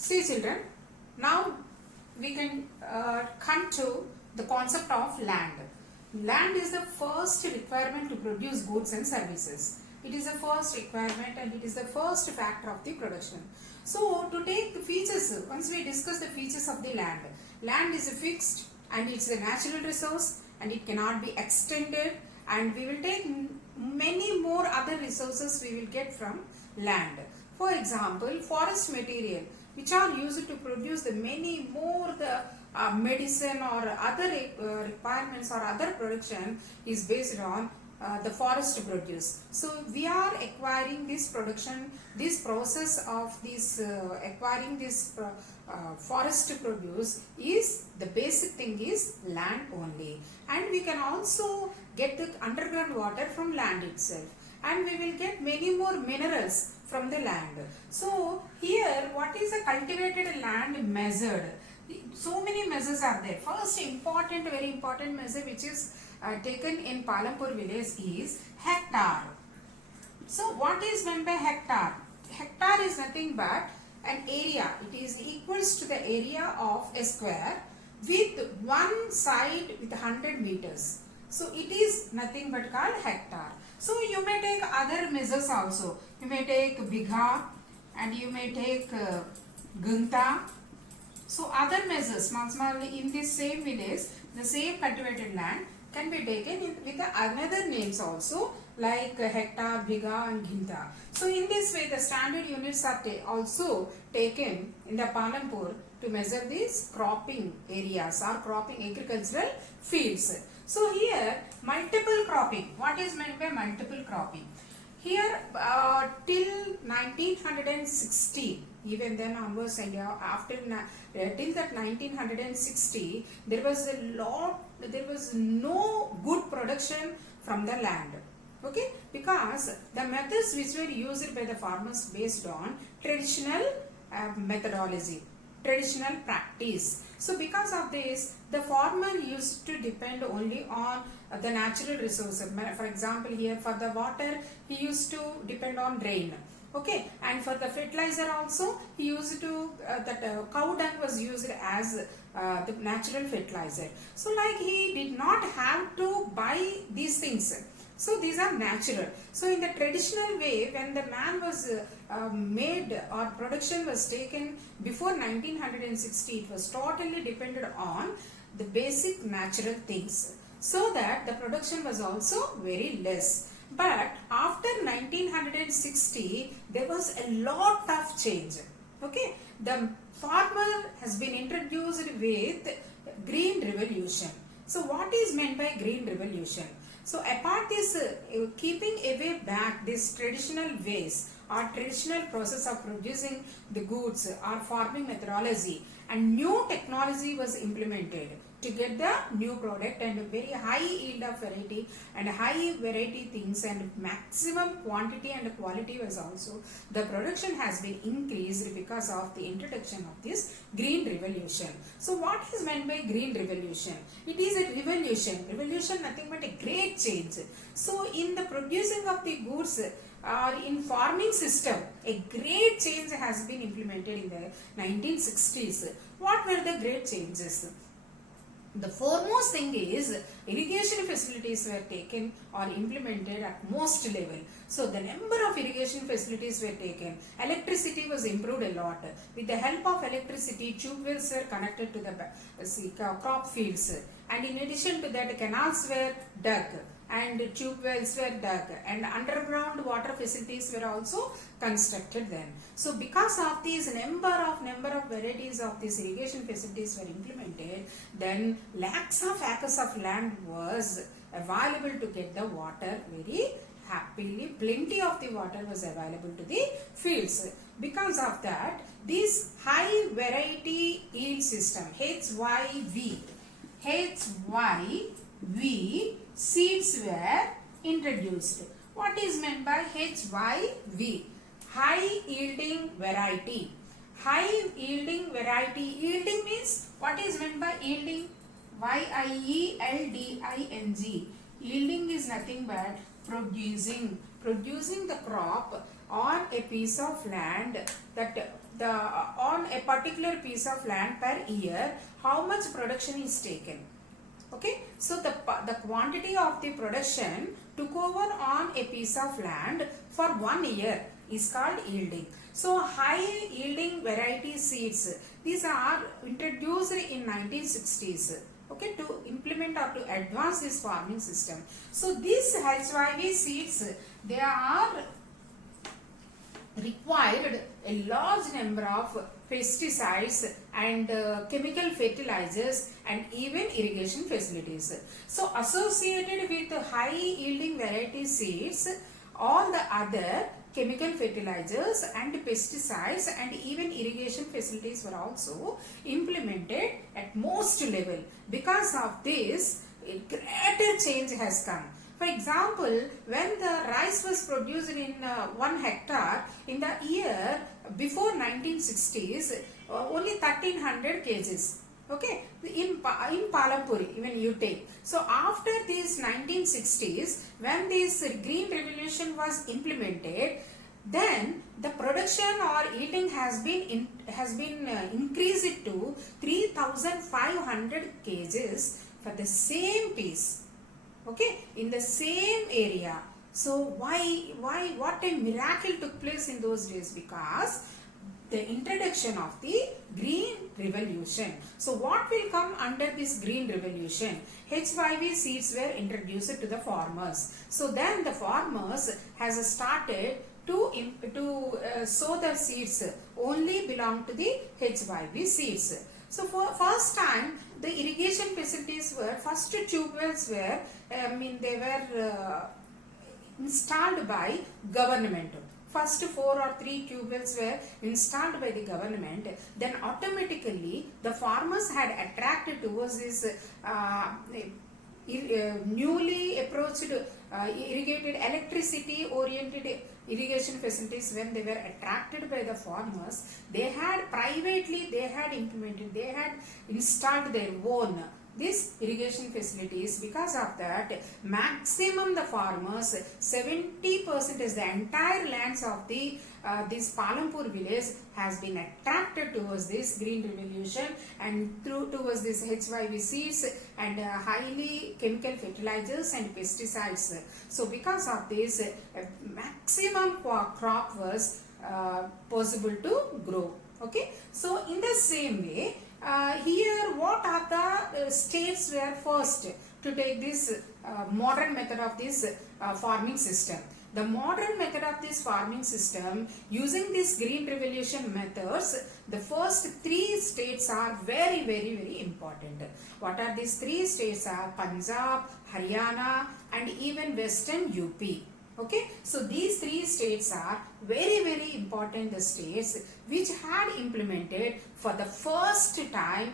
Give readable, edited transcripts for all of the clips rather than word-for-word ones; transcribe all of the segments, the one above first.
See children, now we can come to the concept of land. Land is the first requirement to produce goods and services. It is the first requirement and it is the first factor of the production. So to take the features, once we discuss the features of the land, land is fixed and it's a natural resource and it cannot be extended, and we will take many more other resources we will get from land. For example, forest material which are used to produce the many more the medicine or other requirements or other production is based on the forest produce. So we are acquiring this production, this process of this acquiring this forest produce is the basic thing is land only, and we can also get the underground water from land itself, and we will get many more minerals from the land. So here what is a cultivated land measured? So many measures are there. First very important measure which is taken in Palampur village is hectare. So what is meant by hectare? Hectare is nothing but an area. It is equals to the area of a square with one side with 100 meters. So it is nothing but called hectare. So you may take other measures also. You may take bigha and you may take gunta. So other measures, small in this same village, the same cultivated land can be taken with another names also, like hectare, bigha and ginta. So in this way the standard units are also taken in the Palampur to measure these cropping areas or cropping agricultural fields. So here multiple cropping. What is meant by multiple cropping? Here till 1960, even then onwards and after till that 1960, there was no good production from the land. Okay, because the methods which were used by the farmers based on traditional methodology, traditional practice. So because of this, the farmer used to depend only on the natural resources. For example, here for the water he used to depend on rain. Okay, and for the fertilizer also he used to cow dung was used as the natural fertilizer. So like he did not have to buy these things. So these are natural. So in the traditional way, when the man was made or production was taken before 1960, it was totally dependent on the basic natural things, so that the production was also very less. But after 1960, there was a lot of change. Okay, the farmer has been introduced with green revolution. So what is meant by green revolution? So apart this keeping away back this traditional ways or traditional process of producing the goods or farming methodology, and new technology was implemented to get the new product and a very high yield of variety and high variety things and maximum quantity and quality was also, the production has been increased because of the introduction of this green revolution. So what is meant by green revolution? It is a revolution nothing but a great change. So in the producing of the goods or in farming system, a great change has been implemented in the 1960s. What were the great changes? The foremost thing is irrigation facilities were taken or implemented at most level. So the number of irrigation facilities were taken. Electricity was improved a lot. With the help of electricity, tube wells were connected to the crop fields. And in addition to that, canals were dug and tube wells were dug and underground water facilities were also constructed then. So because of these number of varieties of these irrigation facilities were implemented, then lakhs of acres of land was available to get the water very happily. Plenty of the water was available to the fields. Because of that, this high variety yield system HYV seeds were introduced. What is meant by HYV? High yielding variety. High yielding variety. Yielding means, what is meant by yielding? YIELDING. Yielding is nothing but producing the crop on a piece of land, that the on a particular piece of land per year, how much production is taken. Okay, so the quantity of the production took over on a piece of land for 1 year is called yielding. So high yielding variety seeds, these are introduced in 1960s, okay, to implement or to advance this farming system. So these HYV seeds, they are required a large number of pesticides and chemical fertilizers and even irrigation facilities. So associated with high yielding variety seeds, all the other chemical fertilizers and pesticides and even irrigation facilities were also implemented at most level. Because of this, a greater change has come. For example, when the rice was produced in 1 hectare in the year before 1960s, only 1300 kgs. Okay, in Palampur, even you take. So after these 1960s, when this green revolution was implemented, then the production or yielding has been increased to 3500 kgs for the same piece. Okay, in the same area. So what a miracle took place in those days? Because the introduction of the green revolution. So what will come under this green revolution? HYV seeds were introduced to the farmers. So then the farmers has started to sow the seeds only belong to the HYV seeds. So for first time, the irrigation facilities were, first tube wells were, they were installed by government. First 4 or 3 tube wells were installed by the government. Then automatically the farmers had attracted towards this newly approached irrigated electricity oriented irrigation facilities. When they were attracted by the farmers, they had privately implemented, they had installed their own these irrigation facilities. Because of that, maximum the farmers, 70% is the entire lands of the this Palampur village has been attracted towards this green revolution and towards this HYV seeds and highly chemical fertilizers and pesticides. So because of this, maximum crop was possible to grow. Okay, so in the same way, here what are the states were first to take this modern method of this farming system? The modern method of this farming system, using this green revolution methods, the first 3 states are very, very, very important. What are these 3 states? Are Punjab, Haryana and even Western UP. Okay, so these 3 states are very, very important states which had implemented for the first time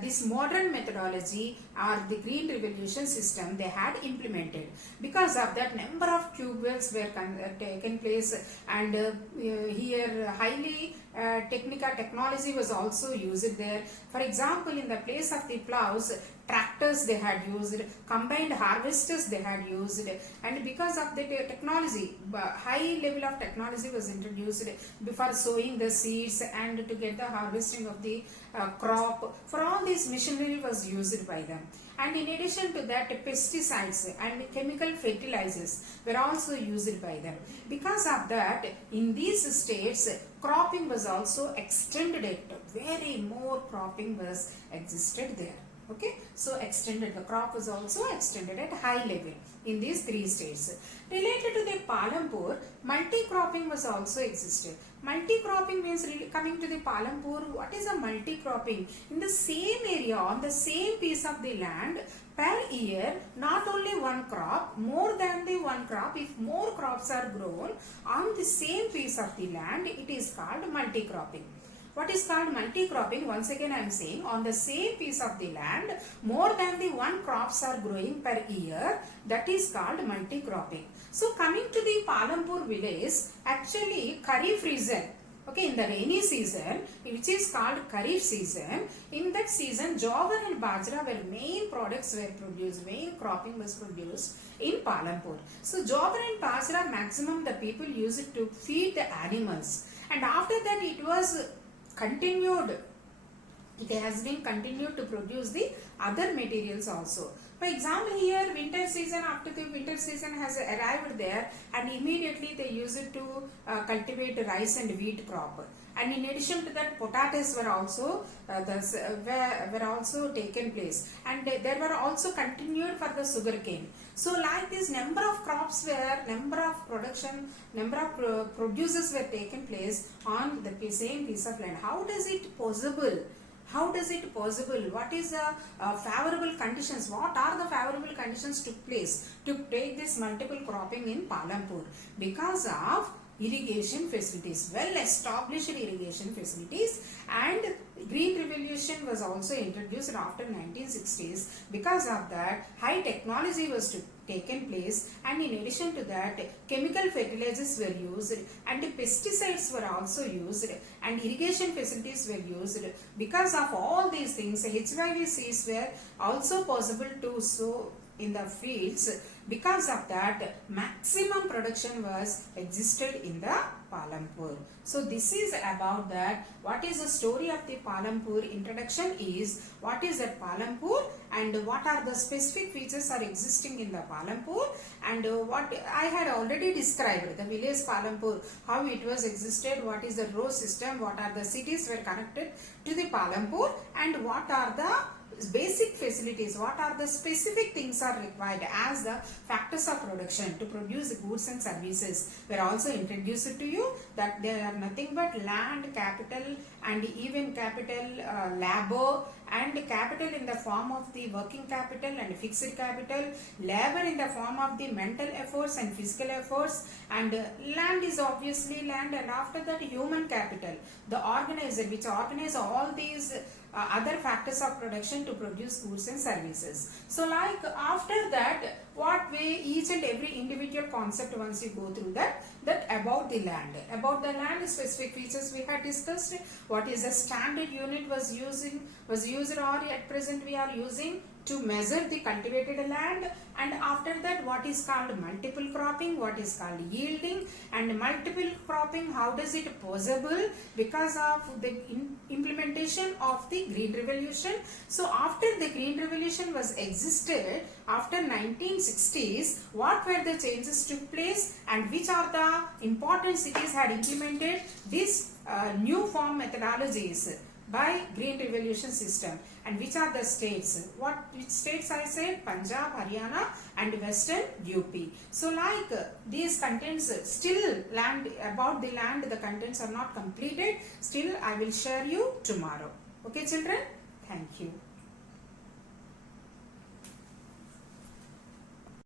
this modern methodology or the green revolution system they had implemented. Because of that, number of tube wells were taken place, and here highly technology was also used there. For example, in the place of the plows, tractors they had used, combined harvesters they had used, and because of the technology, high level of technology was introduced before sowing the seeds and to get the harvesting of the crop. For all this, machinery was used by them. And in addition to that, pesticides and chemical fertilizers were also used by them. Because of that, in these states, cropping was also extended. Very more cropping was existed there. Okay, so extended, the crop was also extended at high level in these 3 states. Related to the Palampur, multi-cropping was also existed. Multi-cropping means, coming to the Palampur, what is a multi-cropping? In the same area, on the same piece of the land, per year, not only one crop, more than the one crop, if more crops are grown on the same piece of the land, it is called multi-cropping. What is called multi-cropping? Once again I am saying, on the same piece of the land, more than the one crops are growing per year, that is called multi-cropping. So coming to the Palampur village, actually Kharif region, Okay, in the rainy season, which is called Kharif season, in that season, jowar and bajra were main products were produced, main cropping was produced in Palampur. So, jowar and bajra maximum the people use it to feed the animals, and after that it was continued. It has been continued to produce the other materials also. For example, here winter season, after the winter season has arrived there, and immediately they use it to cultivate rice and wheat crop. And in addition to that, potatoes were also were also taken place, and there were also continued for the sugarcane. So like this, number of crops were, number of production, number of producers were taken place on the same piece of land. How does it possible? How does it possible? What is the favorable conditions? What are the favorable conditions took place to take this multiple cropping in Palampur? Because of irrigation facilities, well established irrigation facilities, and green revolution was also introduced after 1960s. Because of that, high technology was taken place, and in addition to that, chemical fertilizers were used, and pesticides were also used, and irrigation facilities were used. Because of all these things, HYV seeds were also possible to sow in the fields. Because of that, maximum production was existed in the Palampur. So this is about that. What is the story of the Palampur? Introduction is what is that Palampur, and what are the specific features are existing in the Palampur, and what I had already described, the village Palampur, how it was existed, what is the road system, what are the cities were connected to the Palampur, and what are the basic facilities, what are the specific things are required as the factors of production to produce goods and services were also introduced to you, that there are nothing but land, capital, and even capital, labor, and capital in the form of the working capital and fixed capital, labor in the form of the mental efforts and physical efforts, and land is obviously land, and after that human capital, the organizer which organize all these other factors of production to produce goods and services. So like after that, what way each and every individual concept, once you go through that about the land, specific features we had discussed, what is the standard unit was used or at present we are using to measure the cultivated land, and after that what is called multiple cropping, what is called yielding, and multiple cropping, how does it possible because of the implementation of the green revolution. So after the green revolution was existed after 1960s, what were the changes took place, and which are the important cities had implemented this new form methodologies by green revolution system, and which are the states, which states I said, Punjab, Haryana, and Western UP. So like these contents, still land, about the land, the contents are not completed, still I will share you tomorrow. Okay children, thank you.